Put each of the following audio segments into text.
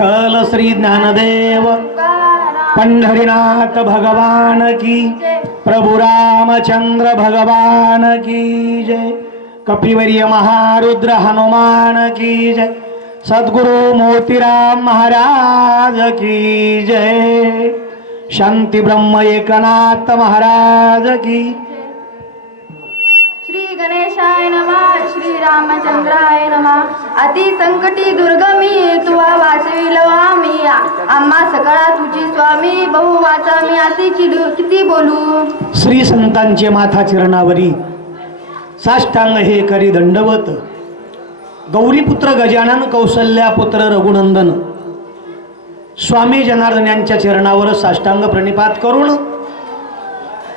विठ्ठल श्री ज्ञानदेव। पंढरीनाथ भगवान की प्रभु रामचंद्र भगवान की जय। कपिवर्य महारुद्र हनुमान की जय। सद्गुरु मोतीराम महाराज की जय। शांती ब्रह्म एकनाथ महाराज की श्री गणेशाय नमः अति संकटी दुर्गमी तुवा वाचविलो आम्ही आम्हा सकळा तुझी स्वामी बहु वाचा मी अति किडू किती बोलू? श्री संतांचे माथा चिरणावरी. साष्टांग हे करी दंडवत. गौरीपुत्र गजानन कौशल्या पुत्र रघुनंदन. स्वामी जनार्दन यांच्या चरणावर साष्टांग प्रणिपात करून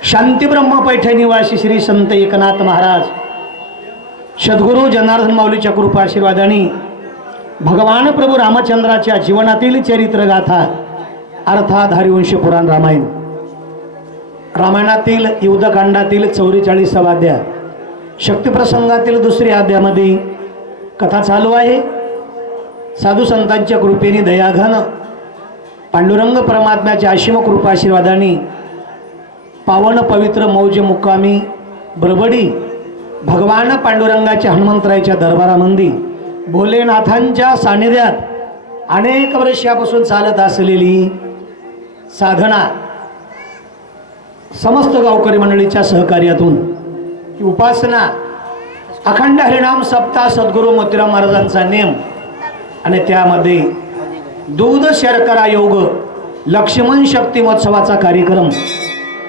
शांतीब्रह्म पैठे निवासी श्री संत एकनाथ महाराज. सद्गुरू जनार्दन माऊलीच्या कृपा आशीर्वादाने भगवान प्रभू रामचंद्राच्या जीवनातील चरित्रगाथा अर्थात हरिवंश पुराण रामायण. रामायणातील युद्धकांडातील चौवेचाळीसावा अध्याय शक्तिप्रसंगातील दुसऱ्या अध्यायामध्ये कथा चालू आहे. साधू संतांच्या कृपेने दयाघन पांडुरंग परमात्म्याच्या अशिम कृपा आशीर्वादाने पावन पवित्र मौज मुक्कामी बरबडी भगवान पांडुरंगाच्या हनुमंतरायच्या दरबारामध्ये भोलेनाथांच्या सानिध्यात अनेक वर्षापासून चालत असलेली साधना समस्त गावकरी मंडळीच्या सहकार्यातून उपासना अखंड हरिणाम सप्ताह सद्गुरू मोतीराम महाराजांचा नेम आणि त्यामध्ये दूध शर्करा योग लक्ष्मण शक्ती महोत्सवाचा कार्यक्रम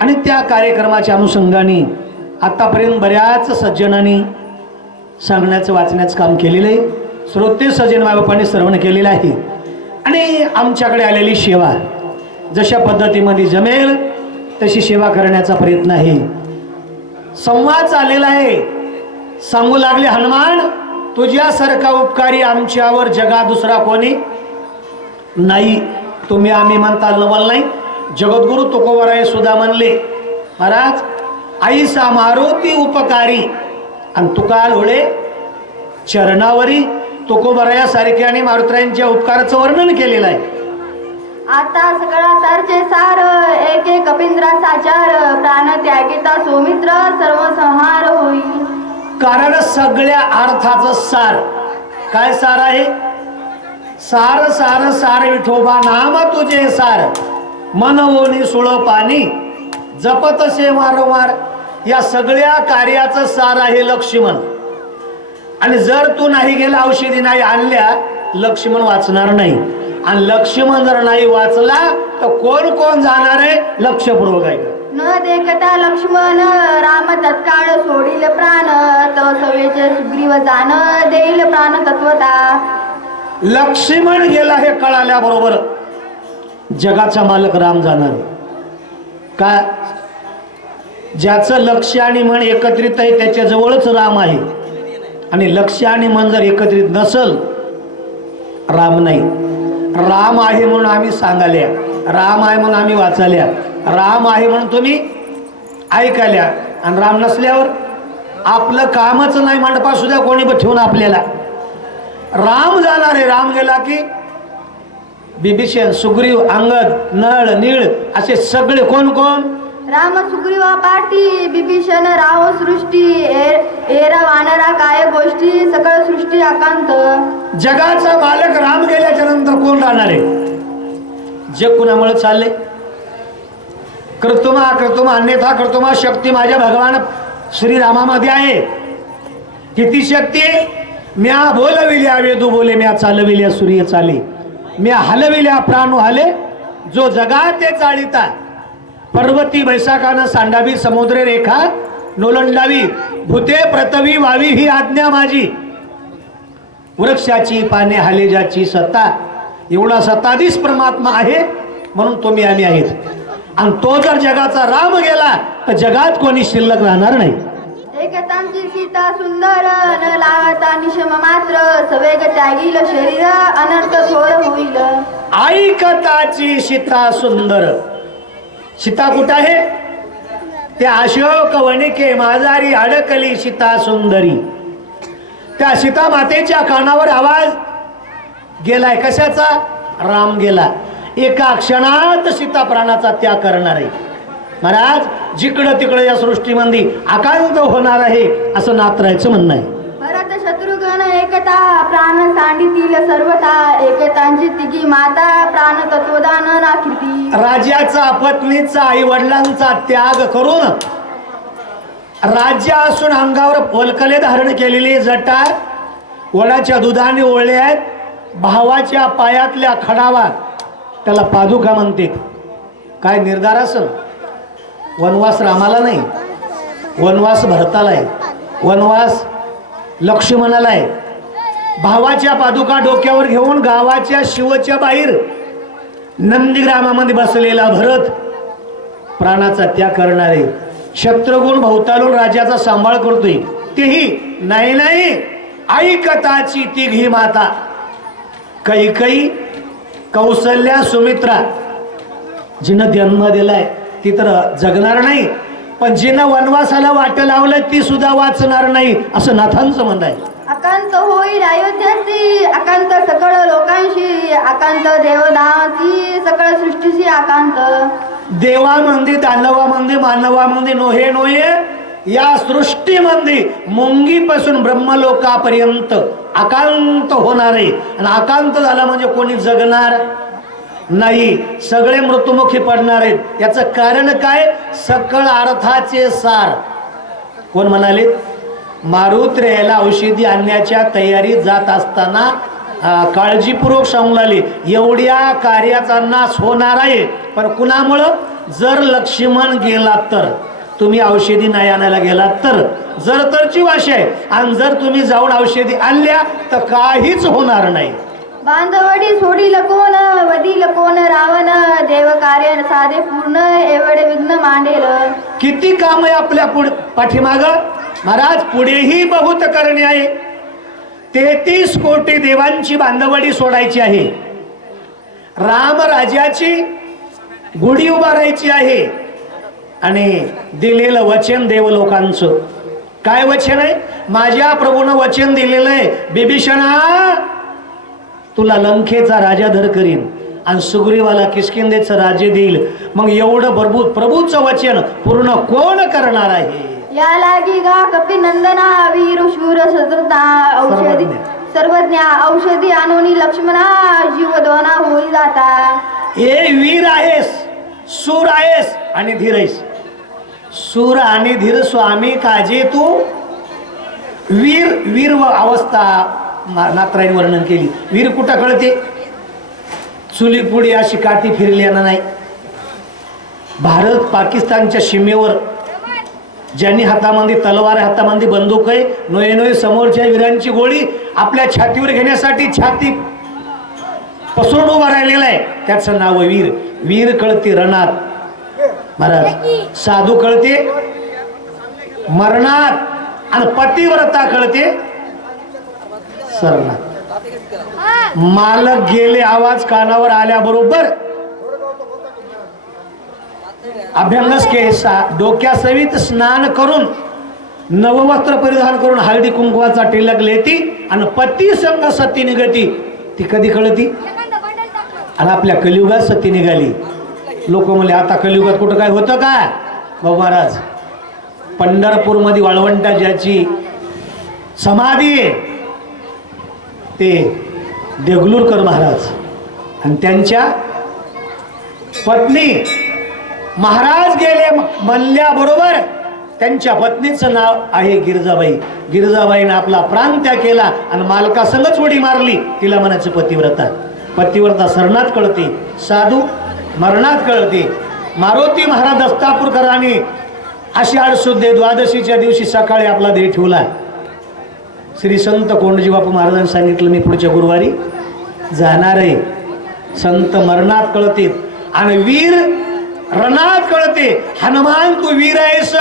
आणि त्या कार्यक्रमाच्या अनुषंगाने आत्तापर्यंत बऱ्याच सज्जनांनी सांगण्याचं वाचण्याचं काम केलेलं आहे. श्रोते सज्जन मायबापांनी श्रवण केलेलं आहे. आणि आमच्याकडे आलेली सेवा जशा पद्धतीमध्ये जमेल तशी सेवा करण्याचा प्रयत्न आहे. संवाद चाललेला आहे. सांगू लागले हनुमान तुझ्यासारखा उपकारी आमच्यावर जगा दुसरा कोणी? नाही तुम्ही आम्ही म्हणता नवल नाही. जगद्गुरु तुकोबराय सुद्धा म्हणले. महाराज आईसा मारुती उपकारी. आणि तुका लोळे चरणावरी तुकोबराया सारख्या आणि मारुतरायांच्या उपकाराचं वर्णन केलेलं आहे. आता सगळा तरचे सार एक एक कपिंद्रा साचार प्राण त्यागिता सोमित्र सर्व संहार होई. कारण सगळ्या अर्थाचं सार. काय सार आहे? सार सार सार विठोबा नाम तुझे सार. मन ओनी सुळ पाणी जपतसे वारंवार. या सगळ्या कार्याचं सार आहे लक्ष्मण. आणि जर तू नाही गेला औषधी नाही आणल्या लक्ष्मण वाचणार नाही. आणि लक्ष्मण जर नाही वाचला तर कोण कोण जाणार आहे? लक्षपूर्वक आहे न देखता लक्ष्मण राम तत्काळ सोडील प्राण सवेचे सुग्रीव जाण देईल प्राण तत्वता. लक्ष्मण गेला हे कळाल्याबरोबर जगाचा मालक राम जाणार. का? ज्याचं लक्ष आणि मन एकत्रित आहे त्याच्याजवळच राम आहे. आणि लक्ष आणि मन जर एकत्रित नसल राम नाही. राम आहे म्हणून आम्ही सांगाल्या. राम आहे म्हणून आम्ही वाचाल्या. राम आहे म्हणून तुम्ही ऐकाल्या. आणि राम नसल्यावर आपलं कामच नाही मंडपा सुद्धा कोणी पण ठेवून आपल्याला. राम जाणार आहे राम गेला की बिभीषण सुग्रीव अंगद नळ नीळ असे सगळे कोण कोण? राम सुग्रीवा पाठी बिभीषण राव सृष्टी ए- एरा वानरा काय गोष्टी सकळ सृष्टी आकांत. जगाचा मालक राम गेल्याच्यानंतर कोण राहणार आहे? जग कुणामुळे चालले कर्तुमा कर्तुमा अन्यथा कर्तुमा शक्ती माझ्या भगवान श्रीरामामध्ये आहे. किती शक्ती? म्या बोलविल्या वेदू बोले म्या चालविल्या सूर्य चाले. म्या हलविल्या प्राणू हले. जो जगा ते चालिता पर्वती बैसाखानं सांडावी समुद्र रेखा नोलंडावी भूते प्रतवी वावी ही आज्ञा माझी. वृक्षाची पाने हालेजाची सत्ता एवढा सत्ताधीश परमात्मा आहे म्हणून तुम्ही आम्ही आहेत. आणि तो जर जगाचा राम गेला तर जगात कोणी शिल्लक राहणार नाही. एकतांची सीता सुंदर न लागता निशम मात्र सवेग त्यागील शरीर अनर्थ थोर होईल. ऐकताची सीता सुंदर सीता कुठं आहे? त्या अशोक वणिके माझारी अडकली सीता सुंदरी. त्या सीता मातेच्या कानावर आवाज गेलाय. कशाचा? राम गेला. एका क्षणात सीता प्राणाचा त्याग करणार आहे. महाराज जिकडं तिकडं या सृष्टीमध्ये आकांत होणार आहे असं नातरायचं म्हणणं आहे. भरत शत्रुघ्न एकता प्राण सांडितील सर्वता एकतांची तिघी माता प्राण तत्वदान राखिती. राजाचा पत्नीचा आई वडिलांचा त्याग करून राज्य असून अंगावर वलकले धारण केलेली जटा वडाच्या दुधाने ओळले आहेत भावाच्या पायातल्या खडावा त्याला पादुका म्हणते. काय निर्धार असेल? वनवास रामाला नाही. वनवास भरताला आहे. वनवास लक्ष्मणाला आहे भावाच्या पादुका डोक्यावर घेऊन गावाच्या शिवच्या बाहेर नंदीग्रामामध्ये बसलेला भरत प्राणाचा त्याग करणारे शत्रुगुण भोवतालून राजाचा सांभाळ करतोय. तेही नाही नाही ऐकताची तिघी माता. कैकई कौसल्या सुमित्रा जिनं जन्म दिलाय ती तर जगणार नाही. पण जिनं वनवासाला वाट लावलं ती सुद्धा वाचणार नाही असं नाथांचं म्हणणं आहे. अकांत होईल अयोध्याची अकांत सकळ लोकांशी अकांत देवदाची सकळ सृष्टीशी अकांत. देवामध्ये दानवामध्ये मानवामध्ये नोहे नोहे या सृष्टीमध्ये मुंगीपासून ब्रह्मलोकापर्यंत आकांत होणार आहे. आणि आकांत झाला म्हणजे कोणी जगणार? नाही सगळे मृत्युमुखी पडणार आहेत. याचं कारण काय? सकळ अर्थाचे सार. कोण म्हणाले? मारुत्र्याला औषधी आणण्याच्या तयारीत जात असताना काळजीपूर्वक काळजीपूर्वक सांगलाली एवढ्या कार्याचा नाश होणार आहे. पण कुणामुळं? जर लक्ष्मण गेला तर. तुम्ही औषधी नाही आणायला गेलात तर. जर तरची भाषा आहे. आणि जर तुम्ही जाऊन औषधी आणल्या तर काहीच होणार नाही. बांधवडी सोडील कोण वडील कोण रावण देव कार्य साधे पूर्ण एवढे विघ्न मांडेल किती काम आहे आपल्या पुढे पाठीमाग? महाराज पुढेही बहुत करणे आहे. तेहतीस कोटी देवांची बांधवडी सोडायची आहे. राम राजाची गुढी उभारायची आहे. आणि दिलेलं वचन देव लोकांचं. काय वचन आहे? माझ्या प्रभूनं वचन दिलेलं आहे. बिभीषणा! तुला लंकेचा राजा धर करीन आणि सुग्रीवाला किष्किंदेचं राज्य देईल. मग एवढं भरपूर प्रभूचं वचन पूर्ण कोण करणार आहे? या लागी गा कपी नंदना वीर शूर शत्रुता औषधी सर्वज्ञ. औषधी आणोनी लक्ष्मणा जीवदोना होई जाता ए वीर आहेस सूर आहेस आणि धीर आहेस. सूर आणि धीर स्वामी काजे तू? वीर वीर व अवस्था नात्राईने वर्णन केली. वीर कुठं कळते? चुली पुढे अशी काठी फिरल्यानं नाही. भारत पाकिस्तानच्या सीमेवर ज्यांनी हातामध्ये तलवार हातामध्ये बंदूक आहे नोये नोये समोरच्या वीरांची गोळी आपल्या छातीवर घेण्यासाठी छाती पसरून उभा राहिलेला आहे. त्याचं नाव आहे वीर. वीर कळते रणात. महाराज साधू कळते मरणात आणि पतिव्रता कळते सरला. मालक गेले आवाज कानावर आल्याबरोबर अभ्यंगस केसा डोक्या सवित स्नान करून नववस्त्र परिधान करून हळदी कुंकवाचा टिलक लेती आणि पती संघ सती निघती. ती कधी कळती? आणि आपल्या कलियुगात सती निघाली. लोक म्हणले आता कलियुगात कुठं काय होतं का? बाबा महाराज पंढरपूरमध्ये वाळवंटा ज्याची समाधी आहे. ते देगलूरकर महाराज आणि त्यांच्या पत्नी महाराज गेले म्हणल्याबरोबर त्यांच्या पत्नीचं नाव आहे गिरजाबाई. गिरजाबाईनं आपला प्राण त्याग केला आणि मालकासंगच उडी मारली. तिला म्हणायचं पतिव्रता. पतिव्रता सरणात कळते साधू मरणात कळते. मारुती महाराज दस्तापूरकरांनी आषाढ शुद्धे द्वादशीच्या दिवशी सकाळी आपला देह ठेवला. श्री संत कोंडजी बापू महाराजांनी सांगितलं मी पुढच्या गुरुवारी जाणार आहे. संत मरणात कळते आणि वीर रणात कळते हनुमान तू वीर आहेस.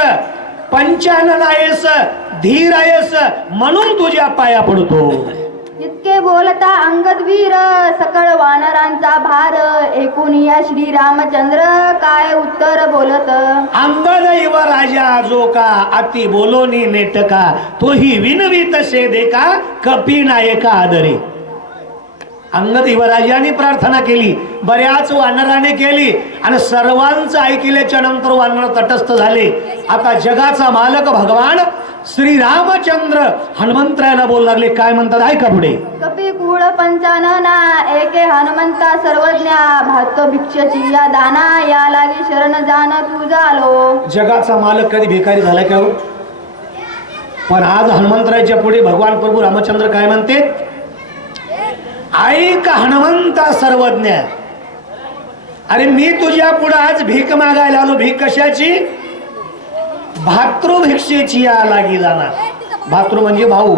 पंचानन आहेस. धीर आहेस. म्हणून तुझ्या पाया पडतो. इतके बोलता अंगद वीर सकळ वानरांचा भार. एकूण या श्री रामचंद्र काय उत्तर बोलत? अंगद इव राजा जो का अति बोलोनी नेटका. तोही विनवी तसे देखा कपी नायका आदरे. अंगद युवराजाने प्रार्थना केली बऱ्याच वानराने केली आणि सर्वांचं ऐकल्याच्या नंतर वानर तटस्थ झाले. आता जगाचा मालक भगवान श्री रामचंद्र हनुमंतरायाला बोलू लागले. काय म्हणतात? ऐका पुढे. कपी कुळ पंचानना एके हनुमंता सर्वज्ञा भातो भिक्षची या दाना या लागी शरण जाण तू झालो जगाचा मालक कधी भिकारी झाला का हो? पण आज हनुमंतरायाच्या पुढे भगवान प्रभू रामचंद्र काय म्हणते? ऐक हनुमंता सर्वज्ञ. अरे मी तुझ्या पुढे आज भीक मागायला आलो. भीक कशाची? भातृभिक्षेची या लागी जाणार भातृ म्हणजे भाऊ.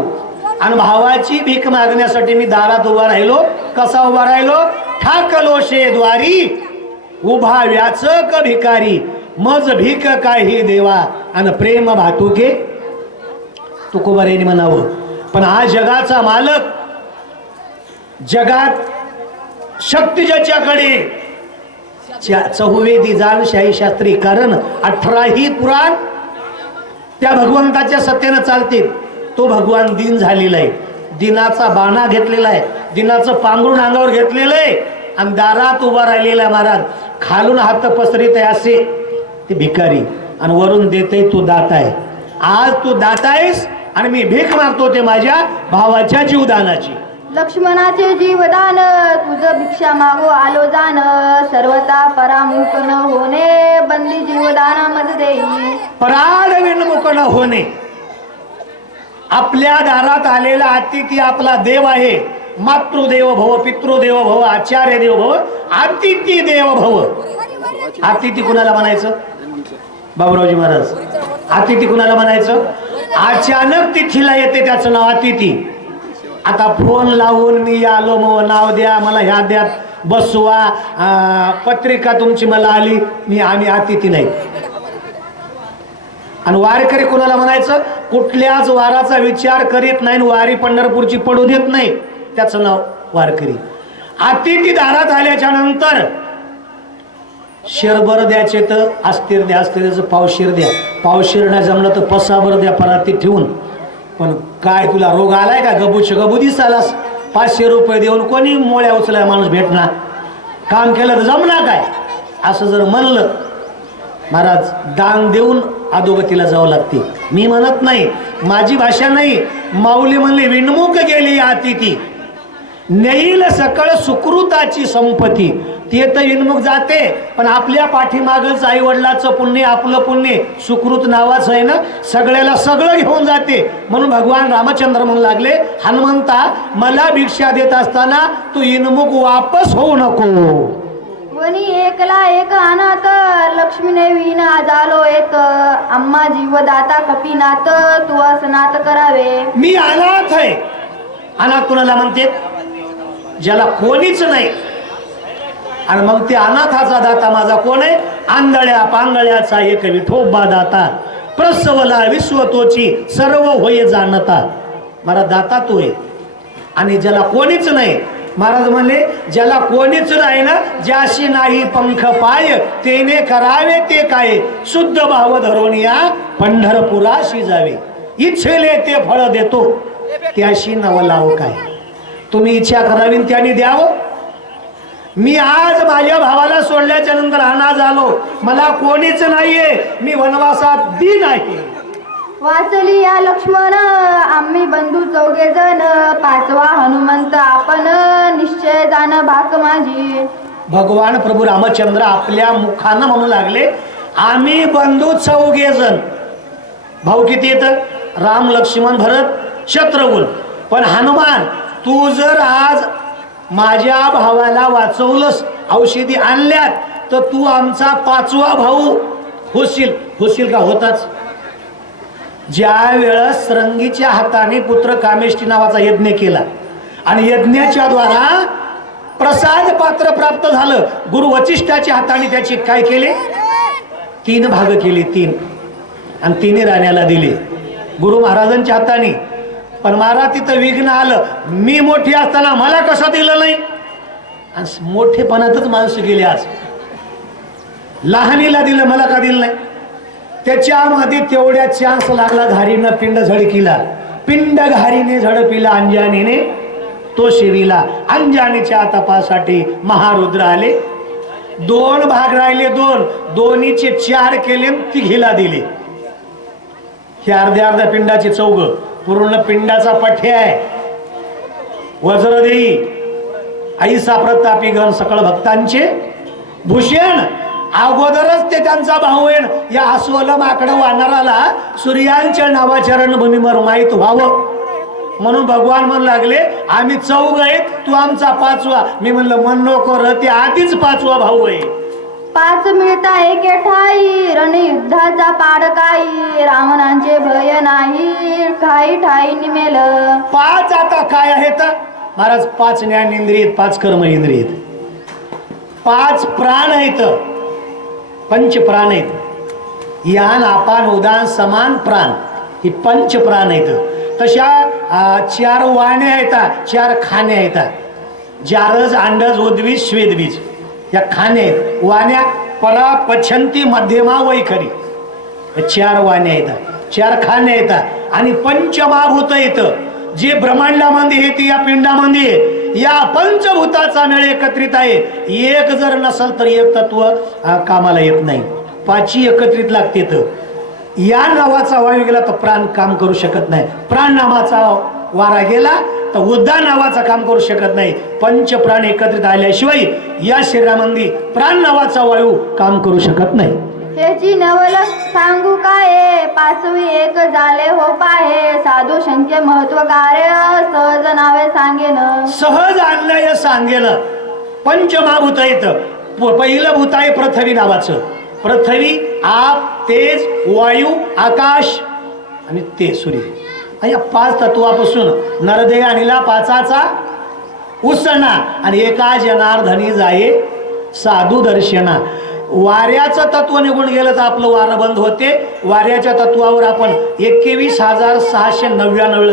आणि भावाची भीक मागण्यासाठी मी दारात उभा राहिलो. कसा उभा राहिलो? ठाकलो द्वारी उभा व्याचक भिकारी. मज भीक काही देवा. आणि प्रेम भातुके. तुकोबारेने म्हणावं पण हा जगाचा मालक जगात शक्ती ज्याच्याकडे च्या- चहुवेदी जाण शाही शास्त्री कारण अठराही पुराण त्या भगवंताच्या सत्तेनं चालतील. तो भगवान दिन झालेला आहे. दिनाचा बाणा घेतलेला आहे. दिनाचं पांघरून अंगावर घेतलेलं आहे. आणि दारात उभा राहिलेला महाराज खालून हात पसरित आहे असे ते भिकारी. आणि वरून देते तू दात आहे. आज तू दात आहेस आणि मी भीक मागतो ते माझ्या भावाच्या जीवदानाची. लक्ष्मणाचे जीवदान तुझ भिक्षा मागो आलो जाण. सर्वता परामुख न होणे बंदी जीवदानामध्ये मज देई न होणे. आपल्या दारात आलेला अतिथी आपला देव आहे. मातृदेव भव पितृदेव भव आचार्य देव भव अतिथी देव भव. अतिथी कुणाला म्हणायचं? बाबुरावजी महाराज. अतिथी कुणाला म्हणायचं? अचानक तिथीला येते त्याचं नाव अतिथी. आता फोन लावून मी आलो मग नाव द्या मला ह्या द्या बसवा. पत्रिका तुमची मला आली. मी आम्ही अतिथी नाही आणि वारकरी कुणाला म्हणायचं? कुठल्याच वाराचा विचार करीत नाही आणि वारी पंढरपूरची पडू देत नाही. त्याचं नाव वारकरी. अतिथी दारात आल्याच्यानंतर शेरभर द्यायचे तर अस्थिर द्या अस्थिरचं पावशीर द्या. पावशीर नाही जमलं तर पसाभर द्या पराती ठेवून. पण काय तुला रोग आलाय का? गबूच गबुदीस आलास पाचशे रुपये देऊन कोणी मोळ्या उचलाय माणूस भेटणार? काम केलं तर जमणार काय? असं जर म्हणलं महाराज दान देऊन अधोगतीला जावं लागते. मी म्हणत नाही माझी भाषा नाही. माऊली म्हणली विणमुख गेली आतिथी नेईल सकळ सुकृताची संपत्ती. ते तर विनमुख जाते पण आपल्या पाठीमागच आई वडिलाचं पुण्य आपलं पुण्य सुकृत नावाचं आहे ना सगळ्याला सगळं घेऊन जाते. म्हणून भगवान रामचंद्र म्हणू लागले हनुमंता मला भिक्षा देत असताना तू इनमुख वापस होऊ नको. वनी एकला एक अनाथ लक्ष्मीने विण झालो येत. आम्हा जीवदाता कपिनाथ तू असनाथ करावे. मी अनाथ आहे. अनाथ कुणाला म्हणते? ज्याला कोणीच नाही. आणि मग ते अनाथाचा दाता माझा कोण आहे? आंधळ्या पांगळ्याचा एक विठोबा दाता. प्रसवला विश्वतोची सर्व होय जाणता. मला दाता तो आहे. आणि ज्याला कोणीच नाही महाराज म्हणले ज्याला कोणीच नाही ना ज्याशी नाही पंख पाय तेने करावे ते काय? शुद्ध भाव धरून या पंढरपुराशी जावे. इच्छेले ते फळ देतो. त्याशी नव लाव काय? तुम्ही इच्छा करावी त्याने द्यावं. मी आज माझ्या भावाला सोडल्याच्या नंतर अनाज आलो मला कोणीच नाहीये. मी वनवासात दिन आहे. वाचली या लक्ष्मण आम्ही बंधू चौघे जण. पाचवा हनुमंत आपण निश्चय जाण भाक माझी. भगवान प्रभू रामचंद्र आपल्या मुखानं म्हणू लागले आम्ही बंधू चौघे जण. भाऊ किती येत? राम लक्ष्मण भरत शत्रुघ्न. पण हनुमान तू जर आज माझ्या भावाला वाचवलंस औषधी आणल्यात तर तू आमचा पाचवा भाऊ होशील. होशील का? होताच. ज्या वेळेस रंगीच्या हाताने पुत्र कामेष्टी नावाचा यज्ञ केला आणि यज्ञाच्या द्वारा प्रसाद पात्र प्राप्त झालं गुरु वचिष्ठाच्या हाताने त्याची काय केले? तीन भाग केले तीन. आणि तिने राण्याला दिले. गुरु महाराजांच्या हाताने पण महाराज तिथं विघ्न आलं. मी मोठी असताना मला कसं दिलं नाही? आणि मोठेपणातच माणसं गेली आज. लहानीला दिलं मला का दिलं नाही? त्याच्यामध्ये तेवढ्या चान्स लागला घारीनं पिंड झडकीला. पिंड घारीने झडपिला अंजानीने तो शिवीला. अंजानीच्या तपासाठी महारुद्र आले. दोन भाग राहिले दोन. दोन्हीचे चार केले तिघीला दिले. हे अर्ध्या अर्ध्या पिंडाचे चौघ. पूर्ण पिंडाचा पठ्य आहे. वज्र देई आईसा प्रतापी गण सकळ भक्तांचे. भूषण अगोदरच ते त्यांचा भाऊ या अस्वल माकडं वानराला सूर्यांच्या नावाचरण भूमीवर माहीत व्हावं. म्हणून भगवान म्हणू लागले आम्ही चौघ आहेत तू आमचा पाचवा. मी म्हणलं मन नको र ते आधीच पाचवा भाऊ आहे. पाच मिळता एके ठाई. रणयुद्धाचा काही रावणांचे भय नाही. ठाई ठाई निमेल. पाच आता काय आहेत? महाराज पाच ज्ञान इंद्रियत पाच कर्म इंद्रियत पाच प्राण आहेत. पंच प्राण आहेत. यान आपान उदान समान प्राण. ही पंच प्राण आहेत. तशा चार वाणे आहेत चार खाणे आहेत. जारज अंडज उद्वीज श्वेदबीज या खाणे वाण्या परा पछंती मध्यमा वैखरी चार वाण्या येतात चार खाण्या आहेत आणि पंचमहाभूत येतं जे ब्रह्मांडामध्ये येते या पिंडामध्ये आहे, या पंचभूताचा मेळ एकत्रित आहे. एक जर नसल तर एक तत्व कामाला येत नाही. पाची एकत्रित लागते तर या नावाचा वायू गेला तर प्राण काम करू शकत नाही. प्राण नामाचा वारा गेला तर उद्दा नावाचा काम करू शकत नाही. पंच प्राण एकत्रित आल्याशिवाय या शरीरामध्ये प्राण नावाचा वायू काम करू शकत नाही. ह्याची नवल सांगू काय? पाचवी एक झाले हो पाहे साधू शंके महत्त्व कार्य सहज नावे सांगेन. सहज आणलंय सांगेल पंचमहाभूत प- पहिलं भूत आहे पृथ्वी नावाचं. पृथ्वी आप तेज वायू आकाश आणि ते सूर्य. आणि या पाच तत्वापासून नरदेह आणिला पाचाचा उसणा. आणि एका जनार्धनी जाई साधू दर्शना. वाऱ्याचं तत्व निघून गेलं तर आपलं वारं बंद होते. वाऱ्याच्या तत्वावर आपण एकवीस हजार सहाशे नव्याण्णव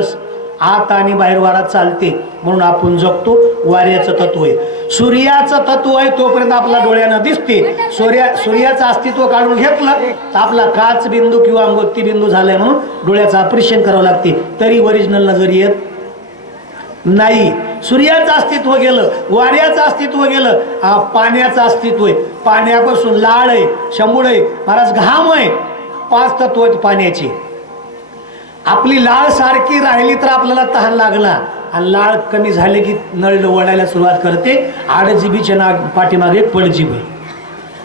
आत आणि बाहेर वारा चालते म्हणून आपण जगतो वाऱ्याचं तत्व आहे. सूर्याचं तत्व आहे तोपर्यंत आपला डोळ्यानं दिसते. सूर्या सूर्याचं अस्तित्व काढून घेतलं तर आपला काच बिंदू किंवा अंगोत्ती बिंदू झालाय म्हणून डोळ्याचं ऑपरेशन करावं लागते. तरी ओरिजिनल नजर येत नाही. सूर्याचं अस्तित्व गेलं वाऱ्याचं अस्तित्व गेलं आ, पाण्याचं अस्तित्व आहे. पाण्यापासून लाळ आहे शंभूळ आहे. महाराज घाम आहे. पाच तत्व आहेत पाण्याची. आपली लाळ सारखी राहिली तर आपल्याला तहान लागला. आणि लाळ कमी झाली की नळ वळायला सुरुवात करते. आड जिबीच्या नाग पाठीमागे पडजिबी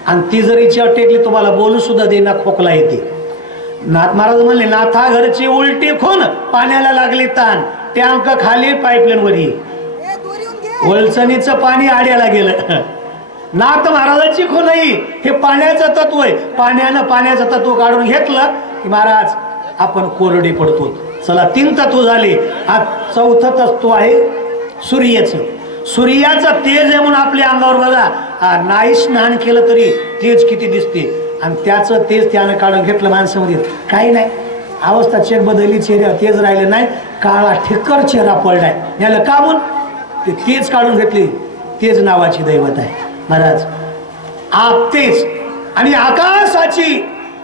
आणि ती जर इच्छा टेकली तुम्हाला बोलू सुद्धा देना खोकला येते. नाथ महाराज म्हणले नाथा घरची उलटी खून पाण्याला लागली ताण. टँक खाली पाईपलाईन वर ये वलचणीचं पाणी आड्याला गेलं. नाथ महाराजाची खूनही. हे पाण्याचं तत्व आहे. पाण्यानं पाण्याचं तत्व काढून घेतलं की महाराज आपण कोरडे पडतो. चला तीन तत्व झाले. हा चौथं तत्व आहे सूर्याचं. सूर्याचं तेज आहे म्हणून आपल्या अंगावर बघा. नाही स्नान केलं तरी तेज किती दिसते. आणि त्याचं तेज त्यानं काढून घेतलं माणसामध्ये. काही नाही. अवस्था चेक बदलली चेहरा तेज राहिले नाही. काळा ठिकर चेहरा पडलाय. याला का म्हणून ते तेज काढून घेतली. तेज नावाची दैवत आहे. महाराज आप तेज आणि आकाशाची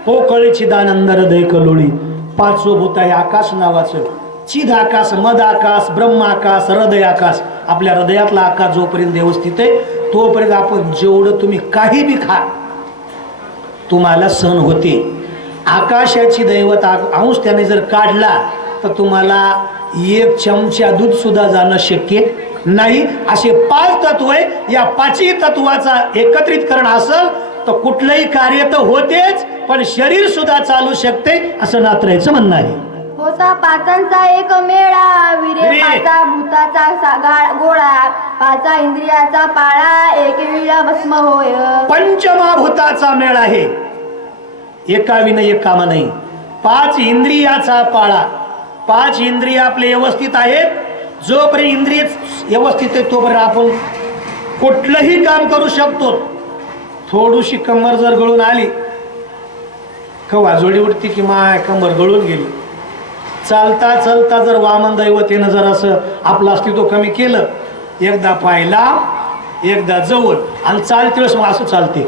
पोकळीची दानंद दैकलोळी कलोळी पाचवं भूत आहे आकाश नावाचं. चिद आकाश मद आकाश ब्रह्म आकाश हृदय आकाश. आपल्या हृदयातला आकाश जोपर्यंत व्यवस्थित आहे तोपर्यंत आपण जेवढं तुम्ही काही बी खा तुम्हाला सण होते. आकाशाची दैवत अंश त्याने जर काढला तर तुम्हाला एक चमचा दूध सुद्धा जाणं शक्य नाही. असे पाच तत्व आहे या पाचही तत्वाचा एकत्रितकरण असं तर कुठलंही कार्य तर होतेच पण शरीर सुद्धा चालू शकते असं नात्रायचं म्हणणं आहे. होता पाचांचा एक मेळा विरे. पाचा भूताचा सागाळ गोळा पाचा इंद्रियाचा पाळा एक विळा भस्म होय. पंचमाभूताचा मेळ आहे. एका विन एक काम नाही. पाच इंद्रियाचा पाळा. पाच इंद्रिय आपले व्यवस्थित आहेत. जोपर्यंत इंद्रिय व्यवस्थित आहे तोपर्यंत आपण कुठलंही काम करू शकतो. थोडीशी कंबर जर गळून आली का वाजोडी उडती की माय कंबर गळून गेली. चालता चालता जर वामन दैवतेनं जर असं आपलं अस्तित्व कमी केलं एकदा पाहिला एकदा जवळ आणि चालते वेळेस मग असं चालते.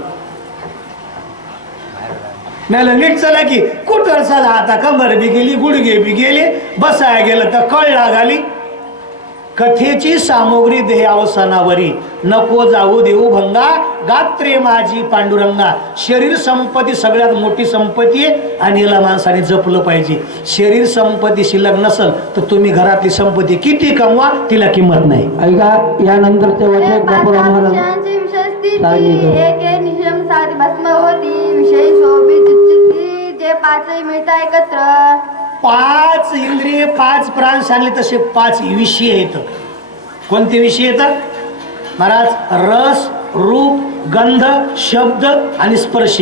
नाही नीट चला की कुठं चला आता कंबर बी गेली गुडघे बी गेले बसाया गेलं तर कळ लागाली कथेची सामग्री देह अवसानावरी नको जाऊ देऊ भंगा. गात्रे माझी पांडुरंगा. शरीर संपत्ती सगळ्यात मोठी संपत्ती आहे आणि याला माणसाने जपलं पाहिजे. शरीर संपत्ती शिल्लक नसल तर तुम्ही घरातली संपत्ती किती कमवा तिला किंमत नाही. ऐका यानंतरचे बापूराव महाराज जे पाचही मिळता एकत्र. पाच इंद्रिय पाच प्राण सांगले तसे पाच विषय आहेत. कोणते विषय येतात महाराज रस रूप गंध शब्द आणि स्पर्श.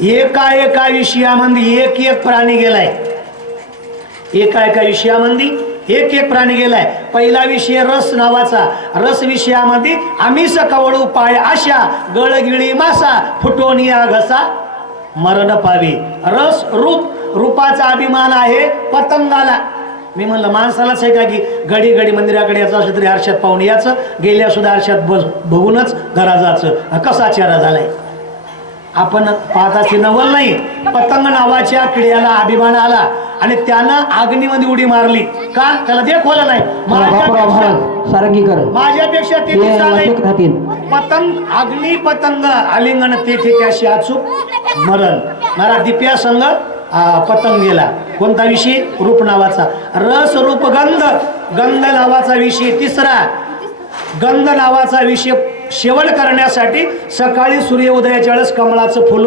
एका एका विषयामध्ये एक एक प्राणी गेलाय. एका एका विषयामध्ये एक एक प्राणी गेलाय. पहिला विषय रस नावाचा. रस विषयामध्ये आम्ही कवळू पाय आशा गळगिळी मासा फुटोनिया घसा मरण पावे. रस रूप रूपाचा अभिमान आहे पतंगाला. मी म्हणलं माणसालाच आहे का की घडी घडी मंदिराकडे यायचं असलं तरी आरशात पाहून याचं गेल्या सुद्धा आरशात बस बघूनच घरा जायचं. हा कसा चेहरा झालाय? आपण पाहताची नवल नाही पतंग नावाच्या किड्याला अभिमान आला आणि त्यानं अग्नीमध्ये उडी मारली. का? त्याला देखवलं नाही. माझ्यापेक्षा ते पतंग अग्नी पतंग आलिंगन तेथे त्याशी अचूक मरण. महाराज दिप्या संघ पतंग गेला. कोणता विषय? रूप नावाचा. रस रूप गंध. गंध नावाचा विषय. तिसरा गंध नावाचा विषय शेवट करण्यासाठी सकाळी सूर्य उदयाच्या वेळेस कमळाचं फुल